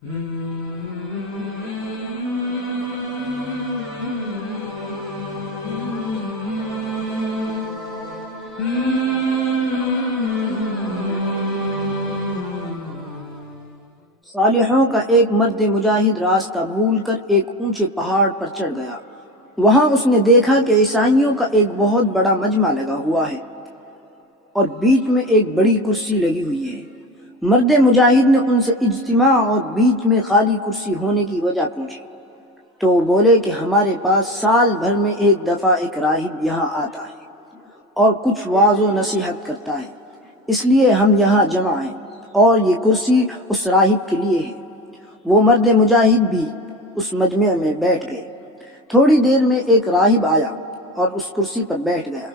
صالحوں کا ایک مرد مجاہد راستہ بھول کر ایک اونچے پہاڑ پر چڑھ گیا۔ وہاں اس نے دیکھا کہ عیسائیوں کا ایک بہت بڑا مجمع لگا ہوا ہے اور بیچ میں ایک بڑی کرسی لگی ہوئی ہے۔ مرد مجاہد نے ان سے اجتماع اور بیچ میں خالی کرسی ہونے کی وجہ پوچھی تو وہ بولے کہ ہمارے پاس سال بھر میں ایک دفعہ ایک راہب یہاں آتا ہے اور کچھ وعظ و نصیحت کرتا ہے، اس لیے ہم یہاں جمع ہیں اور یہ کرسی اس راہب کے لیے ہے۔ وہ مرد مجاہد بھی اس مجمع میں بیٹھ گئے۔ تھوڑی دیر میں ایک راہب آیا اور اس کرسی پر بیٹھ گیا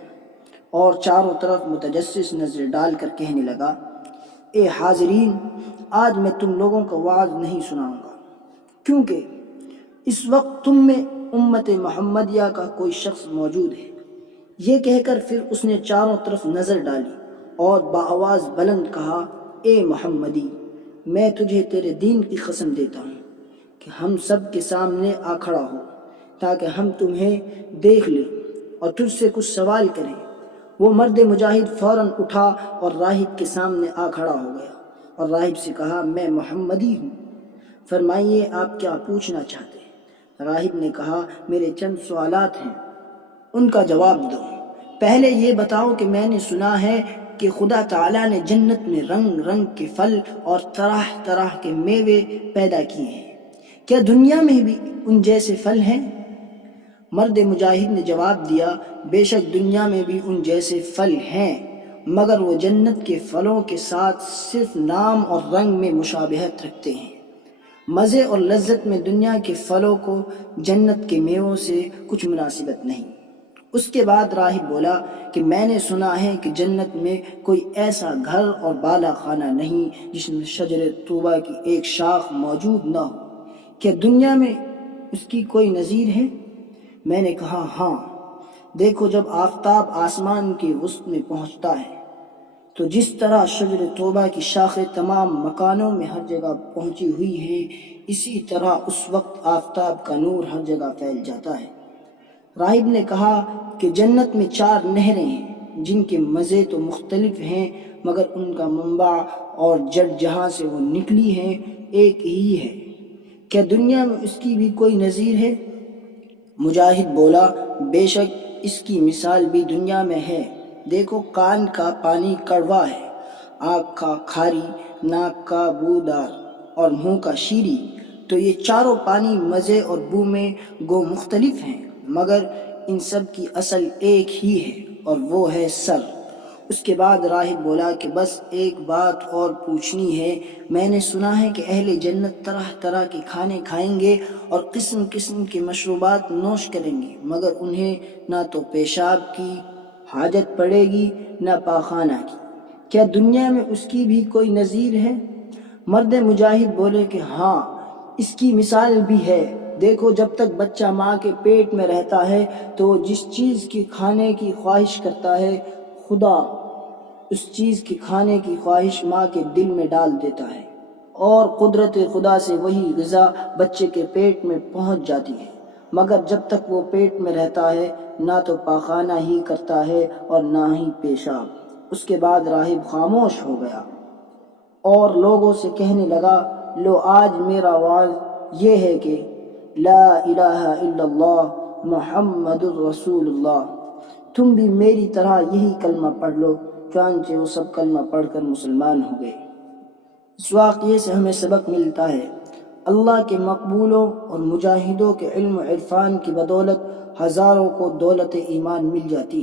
اور چاروں طرف متجسس نظر ڈال کر کہنے لگا، اے حاضرین، آج میں تم لوگوں کا وعظ نہیں سناؤں گا، کیونکہ اس وقت تم میں امت محمدیہ کا کوئی شخص موجود ہے۔ یہ کہہ کر پھر اس نے چاروں طرف نظر ڈالی اور بآواز بلند کہا، اے محمدی، میں تجھے تیرے دین کی قسم دیتا ہوں کہ ہم سب کے سامنے آ کھڑا ہو تاکہ ہم تمہیں دیکھ لیں اور تجھ سے کچھ سوال کریں۔ وہ مرد مجاہد فوراً اٹھا اور راہب کے سامنے آ کھڑا ہو گیا اور راہب سے کہا، میں محمدی ہوں، فرمائیے آپ کیا پوچھنا چاہتے ہیں؟ راہب نے کہا، میرے چند سوالات ہیں، ان کا جواب دو۔ پہلے یہ بتاؤ کہ میں نے سنا ہے کہ خدا تعالیٰ نے جنت میں رنگ رنگ کے پھل اور طرح طرح کے میوے پیدا کیے ہیں، کیا دنیا میں بھی ان جیسے پھل ہیں؟ مرد مجاہد نے جواب دیا، بے شک دنیا میں بھی ان جیسے پھل ہیں، مگر وہ جنت کے پھلوں کے ساتھ صرف نام اور رنگ میں مشابہت رکھتے ہیں۔ مزے اور لذت میں دنیا کے پھلوں کو جنت کے میووں سے کچھ مناسبت نہیں۔ اس کے بعد راہب بولا کہ میں نے سنا ہے کہ جنت میں کوئی ایسا گھر اور بالا خانہ نہیں جس میں شجر طوبہ کی ایک شاخ موجود نہ ہو، کیا دنیا میں اس کی کوئی نظیر ہے؟ میں نے کہا، ہاں، دیکھو جب آفتاب آسمان کے وسط میں پہنچتا ہے تو جس طرح شجر طوبہ کی شاخیں تمام مکانوں میں ہر جگہ پہنچی ہوئی ہے، اسی طرح اس وقت آفتاب کا نور ہر جگہ پھیل جاتا ہے۔ راہب نے کہا کہ جنت میں 4 نہریں ہیں جن کے مزے تو مختلف ہیں، مگر ان کا منبع اور جڑ جہاں سے وہ نکلی ہیں ایک ہی ہے، کیا دنیا میں اس کی بھی کوئی نظیر ہے؟ مجاہد بولا، بے شک اس کی مثال بھی دنیا میں ہے، دیکھو کان کا پانی کڑوا ہے، آنکھ کا کھاری، ناک کا بودار اور منہ کا شیریں، تو یہ چاروں پانی مزے اور بو میں گو مختلف ہیں، مگر ان سب کی اصل ایک ہی ہے اور وہ ہے سر۔ اس کے بعد راہب بولا کہ بس ایک بات اور پوچھنی ہے، میں نے سنا ہے کہ اہل جنت طرح طرح کے کھانے کھائیں گے اور قسم قسم کے مشروبات نوش کریں گے، مگر انہیں نہ تو پیشاب کی حاجت پڑے گی نہ پاخانہ کی، کیا دنیا میں اس کی بھی کوئی نظیر ہے؟ مرد مجاہد بولے کہ ہاں، اس کی مثال بھی ہے، دیکھو جب تک بچہ ماں کے پیٹ میں رہتا ہے تو وہ جس چیز کی کھانے کی خواہش کرتا ہے، خدا اس چیز کی کھانے کی خواہش ماں کے دل میں ڈال دیتا ہے اور قدرت خدا سے وہی غذا بچے کے پیٹ میں پہنچ جاتی ہے، مگر جب تک وہ پیٹ میں رہتا ہے نہ تو پاخانہ ہی کرتا ہے اور نہ ہی پیشاب۔ اس کے بعد راہب خاموش ہو گیا اور لوگوں سے کہنے لگا، لو آج میرا وعظ یہ ہے کہ لا الہ الا اللہ محمد الرسول اللہ، تم بھی میری طرح یہی کلمہ پڑھ لو۔ چنانچہ وہ سب کلمہ پڑھ کر مسلمان ہو گئے۔ اس واقعے سے ہمیں سبق ملتا ہے، اللہ کے مقبولوں اور مجاہدوں کے علم و عرفان کی بدولت ہزاروں کو دولت ایمان مل جاتی ہے۔